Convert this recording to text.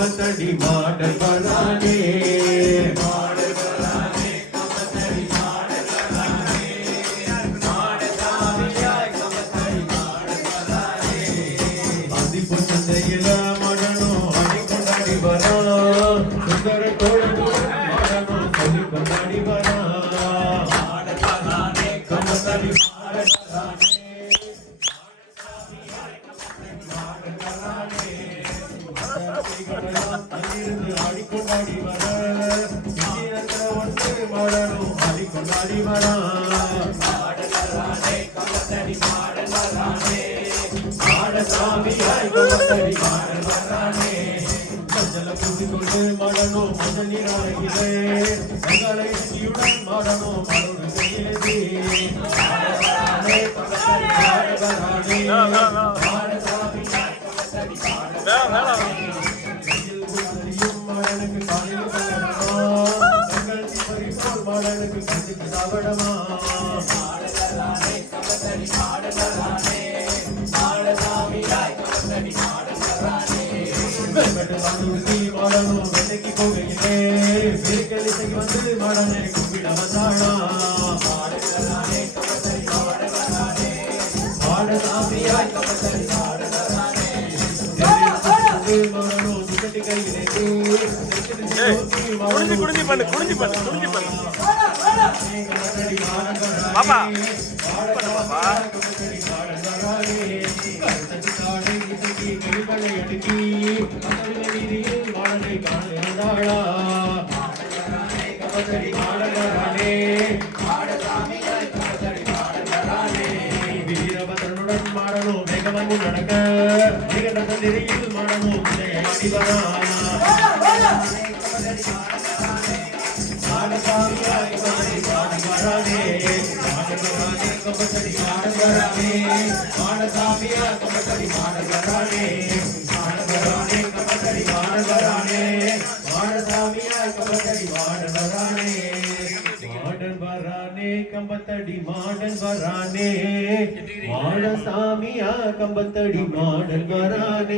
கம்பத்தடி model வரானே ஆடிக்கொண்டாடி வர ஆடிக்கொண்டாடி வரா சாமியாய் கம்பத்தடி மாடல் வரானே மஞ்சள பூசிக்கொண்டு மடனோ மஞ்சள் நீராடுகிறே மங்களயுடன் மடனோ மருடு செய்யதே மடனுக்கு கண்டித்து சாவடமா மாடனும் வெட்டைக்கு போகிறே பெருக்கலிசைக்கு வந்து மாடனை கும்பிட வந்தாளா மாடசாமியாய் கம்பத்தடி மாடனும் திக்கட்டி கையிலே குடிஞ்சி பண்ணு பாப்பா வீரபத்ரனுடன் மாடனும் வேகவன் நடக்க நிகழ்ச்சியில் மாடனும் கம்பத்தடி மாடல் வரானே மாடசாமியா கம்பத்தடி மாடல் வரானே